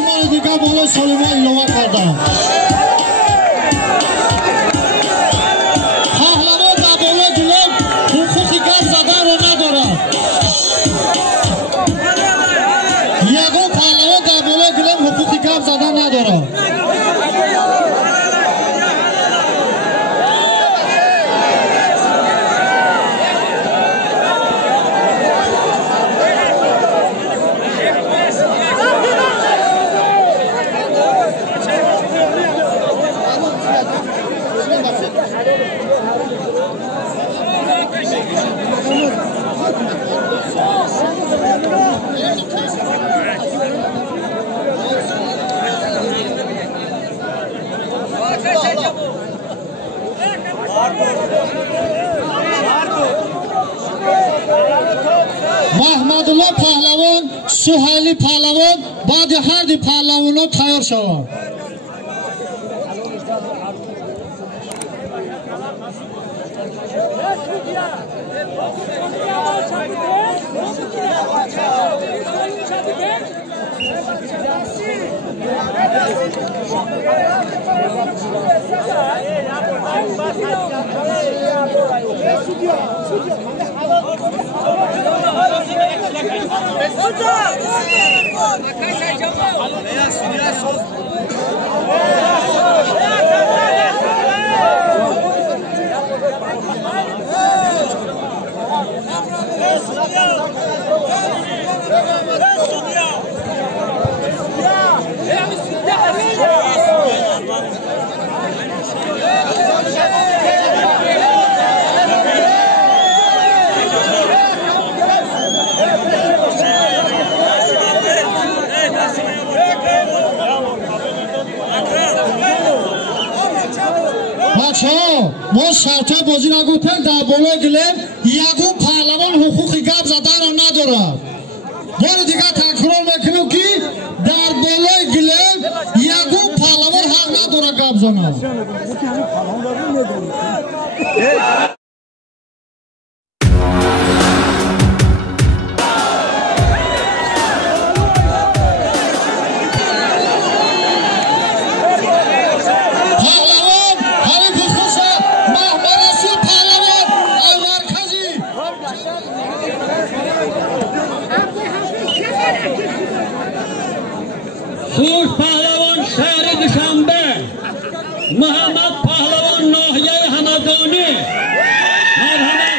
مهمان دیگر بالای سالما ایلوه کردم. پهلوان در بالای گلم حقوق گپ زدن رو ندارد. یگان پهلوان در بالای گلم حقوق گپ زدن ندارد. محمدالله پهلوان، سهیلی پهلوان بعد هر دی پهلوان ها تیار شوند. ما شرطه بازی را گفتن در بالای گلم یگون پهلوان حقوق گپ زدن را ندارد. بار دیگه تکرار میکنم که در بالای گلم یگون پهلوان حق نداره گپ زنه. خوش پهلوان شهر دوشنبه، محمد پهلوان ناحیه همدانی. مرحبا.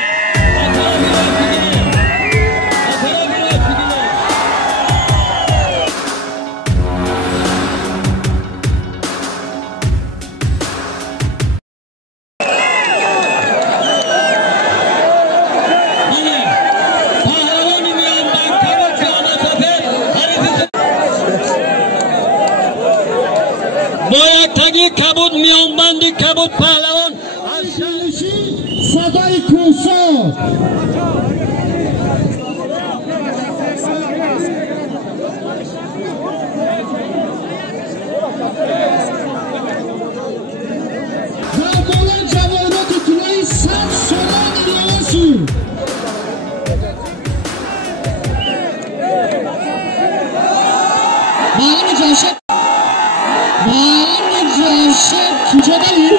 کبود میانبندی کبود پهلوان از شلشی صدای کوسا در بالای جوانات طلایی 100 سالان ایلوشی معلم جمشد کجا داری؟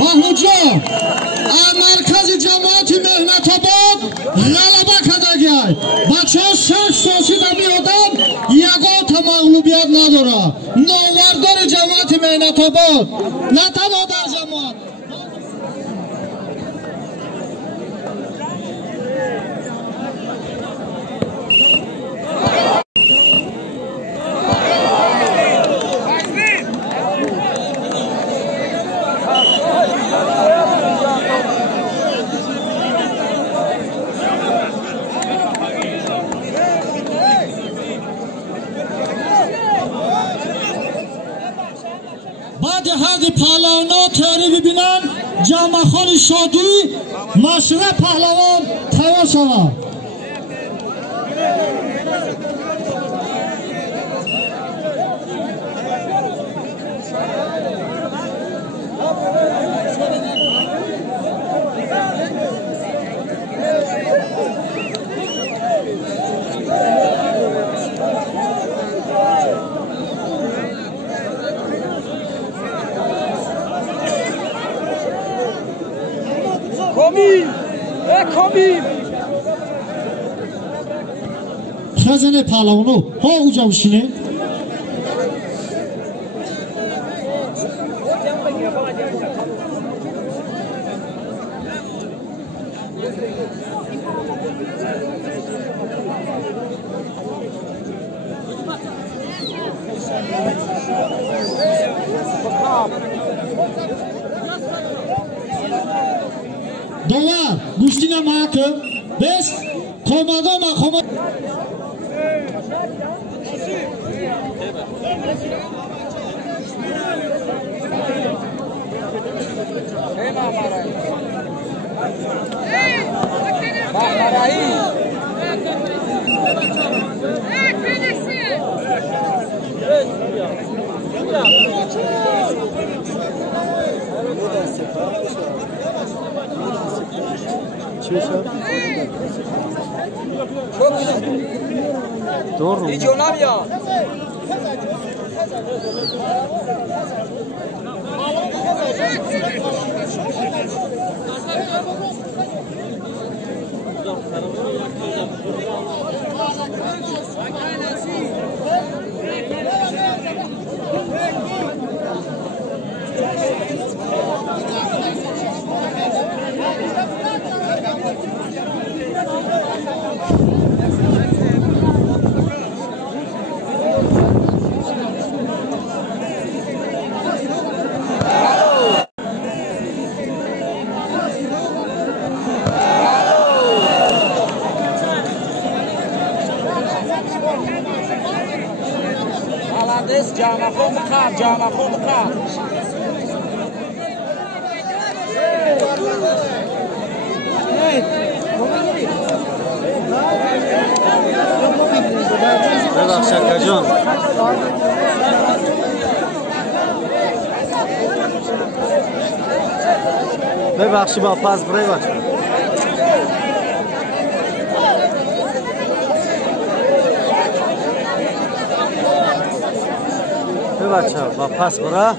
محمود جان مرکز جماعت مهنت آباد غلبه کرده گید. بچه ها 6 ساسی دمی آدم یگان مغلوبیت نداره. ناوردار جماعت مهنت آباد نه تنها در جماعت بعد هر پهلوانا تیاری ببینن جمع خان شادی مشرف پهلوان تیار شود. خزانه پهلوانو ها اوجا بشینه دوار گوشتینا ماکه بس کومادا ما کوماد Doğru. Hiç olam ya. Jama khomka. ببخش شکر ببخشی با پس برای بچه بچه با پس برای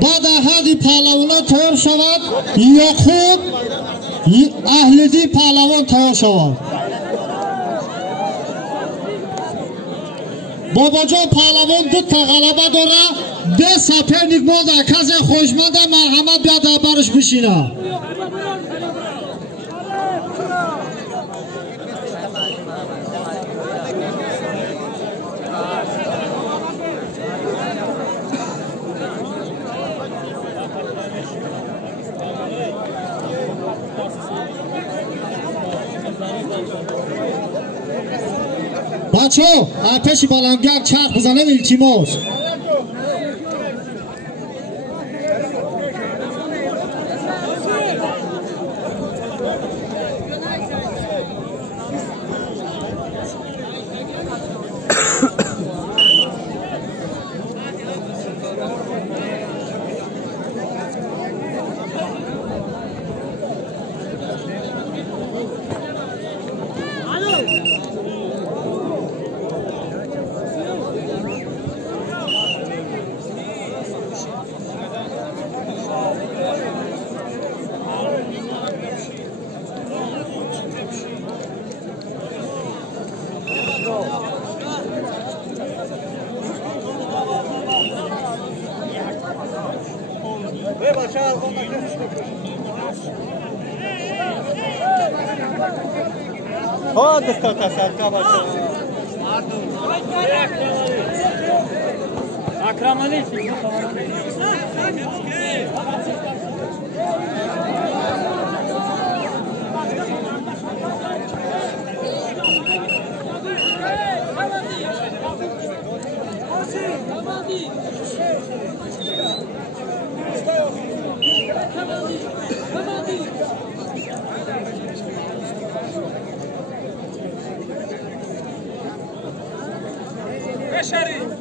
بعد هادی پهلوانا تیار شود یا خود اهلیدی پهلوان تیار شود بابا جان پهلوان دو تا غلبه داره ده سپر نگمال در کز خوشمند مرحمت بیاد برش بشینه بچه آتش بلندگرد چرخ بزنه التماس ها دکتر تصدق باشه اکرمانی شریف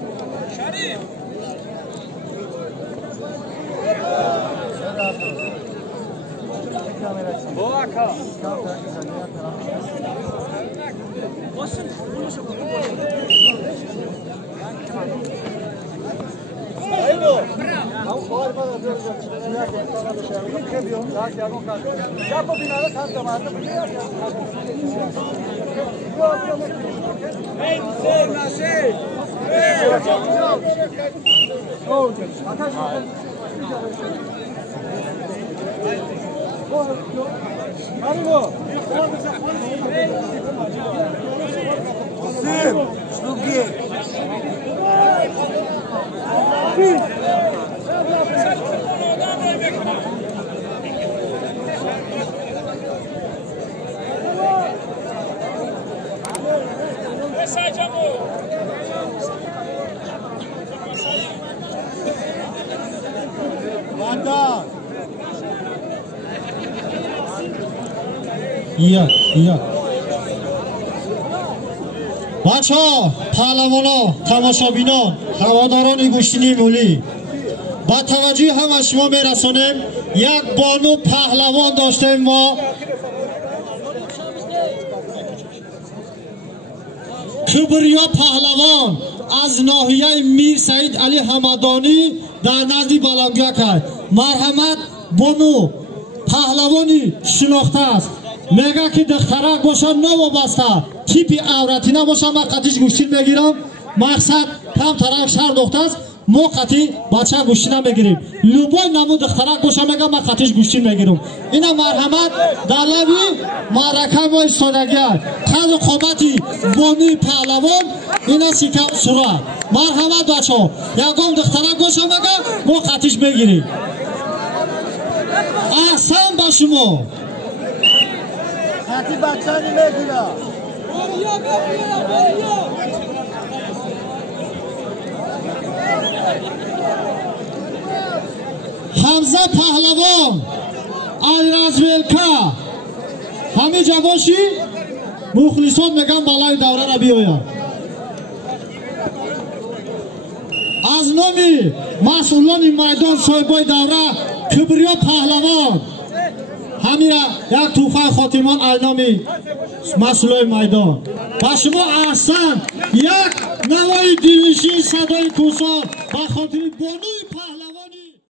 یا بچه ها پهلوانا تماشابینان هواداران گوشتنی مولی با توجه همه شما میرسانیم یک بانو پهلوان داشتیم ما کبریا پهلوان از ناحیه میر سعید علی حمدانی در نزد بلنگک مرحمت بانو پهلوانی شناخته است میگه که دخترک باشه نوابسته تیپی عورتی نباشه من قطعش گوشتین میگیرم مقصد کم ترک شهر دختر است ما قطعی بچه گوشتین نمیگیریم لوبای نمو دخترک باشه میگه من قطعش گوشتین میگیرم اینا مرحمت دلوی معرکه با استانگی خد قامتی بانی پهلوان اینا سیکم سوره مرحمت بچه ها یکم دخترک باشه میگه ما قطعش میگیریم احسان با شما حتی بچه ها نمیگیره حمزه پهلوان الرزویلکا همی جواشی مخلصان میگن بالای دوره را بیاید از نامی مسئولان میدان صاحبای دوره کبریا پهلوان همین یک توفه خاتمان اینامی مسئولای میدان و شما احسن یک نوای دیویشی صدای کوسان با خاطر بانوی